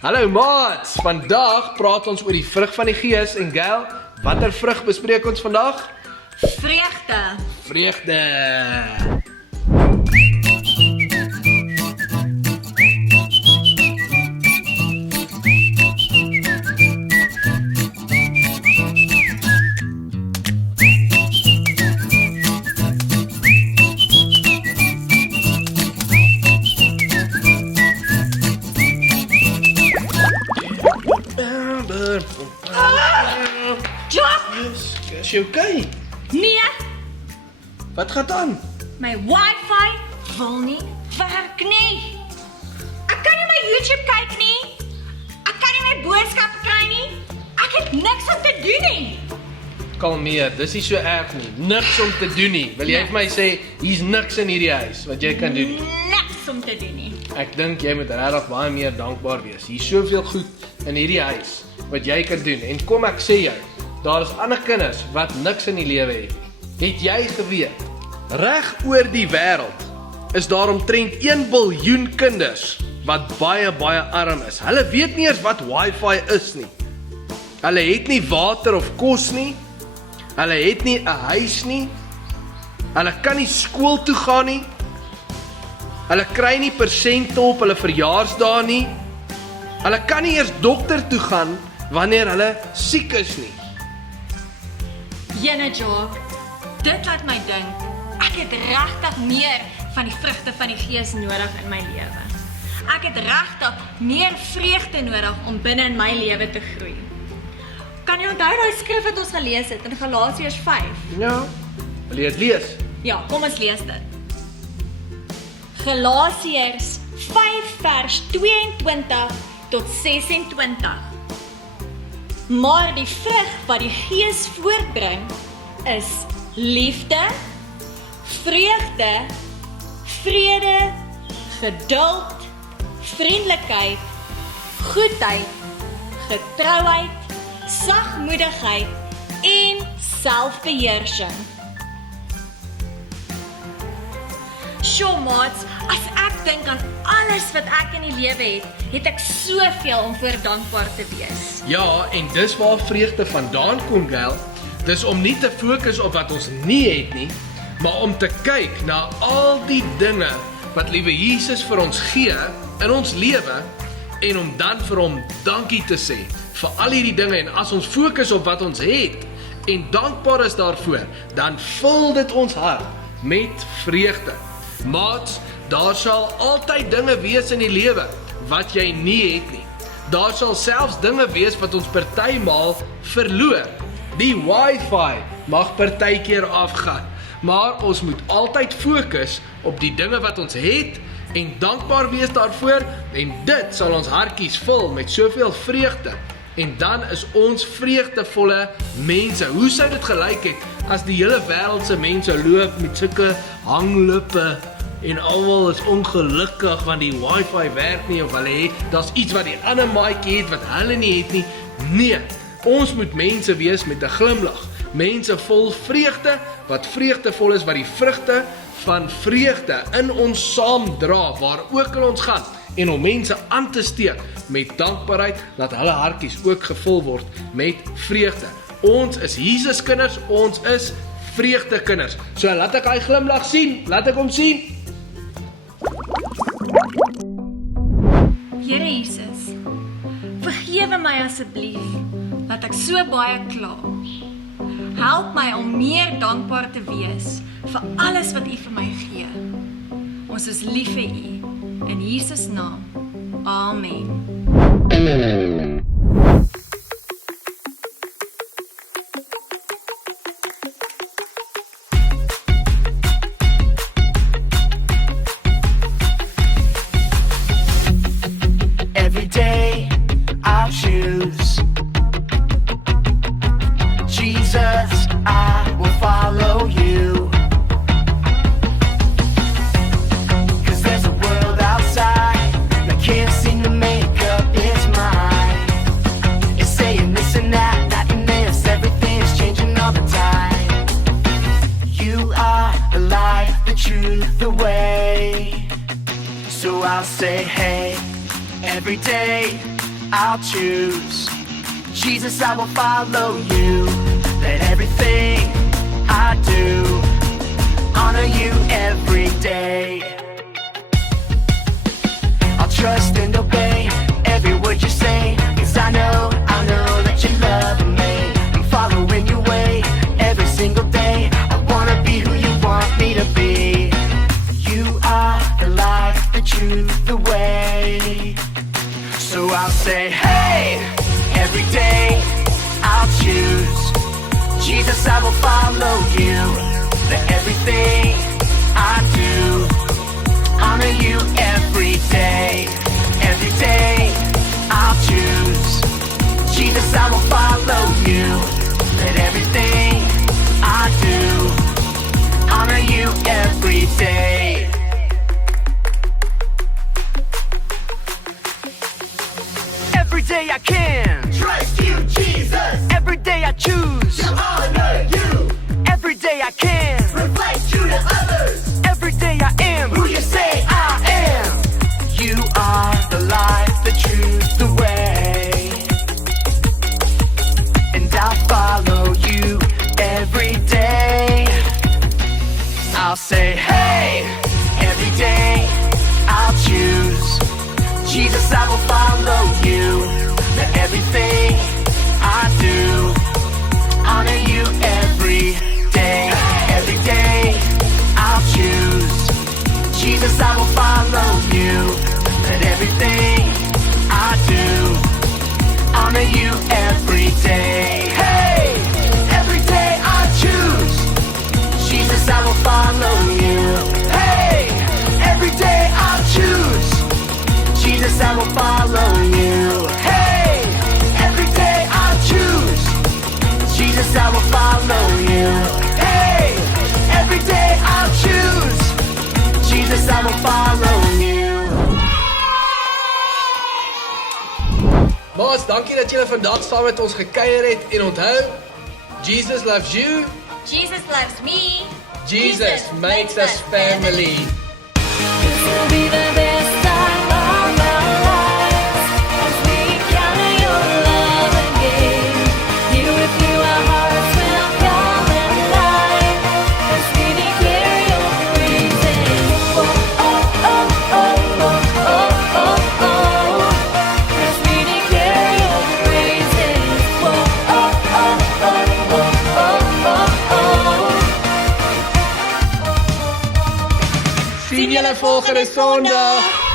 Hallo maats, vandag praat ons oor die vrug van die Gees en Gail, watter vrug bespreek ons vandag? Vreugde. Vreugde. Jock! Is jy okay? Nee, Wat gaan aan? my wifi wil nie werk nie. Ek kan nie my YouTube kyk nie. Ek kan nie my boodskappe kry nie. Ek het niks om te doen nie. Kalmeer, dis nie so erg nie. Niks om te doen nie. Wil jy vir my sê, hier's niks in hierdie huis wat jy kan doen? Niks om te doen nie. Ek dink jy moet regtig baie meer dankbaar wees. Hier's soveel goed in hierdie huis wat jy kan doen. En kom ek sê jou, daar is ander kinders wat niks in die lewe het nie. Het jy geweet? Reg oor die wêreld is daar omtrent 1 biljoen kinders wat baie arm is. Hulle weet nie eens wat wifi is nie. Hulle het nie water of kos nie. Hulle het nie 'n huis nie. Hulle kan nie skool toe gaan nie. Hulle kry nie persente op hulle verjaarsdae nie. Hulle kan nie eers dokter toe gaan wanneer hulle siek is nie. Jene Jock, dit laat my dink, ek het regtig meer van die vrugte van die Gees nodig in my lewe. Ek het regtig meer vreugde nodig om binne in my lewe te groei. Kan jy onthou daai skrif wat ons gelees het in Galasiërs 5? Ja. Wil jy dit lees? Ja, kom ons lees dit. Galasiërs 5 vers 22 tot 26. Maar die vrug wat die Gees voortbring is liefde, vreugde, vrede, geduld, vriendelikheid, goedheid, getrouheid, sagmoedigheid en selfbeheersing. Sjoe maats, as ek dink aan alles wat ek in die lewe het ek soveel om voor dankbaar te wees. Ja, en dis waar vreugde vandaan kom, Gail. Dis om nie te fokus op wat ons nie het nie, maar om te kyk na al die dinge wat liewe Jesus vir ons gee in ons lewe en om dan vir hom dankie te sê vir al hierdie dinge. En as ons fokus op wat ons het en dankbaar is daarvoor, dan vul dit ons hart met vreugde. Maats, daar sal altyd dinge wees in die lewe wat jy nie het nie. Daar sal selfs dinge wees wat ons partymaal verloor. Die wifi mag partykeer afgaan, maar ons moet altyd fokus op die dinge wat ons het en dankbaar wees daarvoor, en dit sal ons hartjies vul met soveel vreugde. En dan is ons vreugdevolle mense. Hoe sou dit gelyk het as die hele wêreld se mense loop met sulke hanglippe en almal is ongelukkig want die wifi werk nie of daar's iets wat die ander maatjie het wat hulle nie het nie. Nee, ons moet mense wees met 'n glimlag. Mense vol vreugde, wat vreugdevol is, wat die vrugte van vreugde in ons saamdra waar ook al ons gaan, en om mense aan te steek met dankbaarheid, dat hulle hartjies ook gevul word met vreugde. Ons is Jesus kinders, ons is vreugde kinders. So laat ek hy glimlag sien, laat ek hom sien. Here Jesus, vergewe my asseblief dat ek so baie kla. Help my om meer dankbaar te wees vir alles wat U vir my gee. Ons is lief vir U. In Jesus naam. Amen. Every day I choose Jesus, I will follow you. 'Cause there's a world outside that can't seem to make up its mind. It's saying this and that, that and this, everything's changing all the time. You are the light, the truth, the way. So I'll say, hey, every day I'll choose. Jesus, I will follow you. Let everything I do honor you every day. I'll trust and obey every word you say, 'cause I know that you love me. I'm following your way every single day. I wanna be who you want me to be. You are the life, the truth, the way. So I'll say, hey, every day I'll choose. Jesus, I will follow you. Let everything I do honor you every day. Every day I'll choose. Jesus, I will follow you. Let everything I do honor you every day. Every day I can Trust you, Jesus, every day I choose. to honor you, Every day I can reflect you to others, every day I am who you say I am. You are the life, the truth, the way. And I'll follow you every day. I'll say, hey, every day I'll choose. Jesus, I will follow you. Let everything I do honor you every day. Every day I'll choose. Jesus, I will follow you. Let everything I do honor you every day. Hey, every day I choose. Jesus, I will follow you. Hey, every day I'll choose. Jesus, I will follow you. Hey, every day I'll choose. Jesus, I will follow you. Hey, every day I'll choose. Jesus, I will follow you. Maats, dankie dat julle vandag saam met ons gekuier het en onthou, Jesus loves you. Jesus loves me. Jesus makes us family. This will be the best time of our lives as we encounter your love again. Here with you, our hearts will come alive as we declare your praises. Oh, oh, oh, oh, oh, oh, oh, oh. As we declare your praises. Oh, oh, oh, oh, oh, oh, oh, oh. Sien julle volgende Sondag.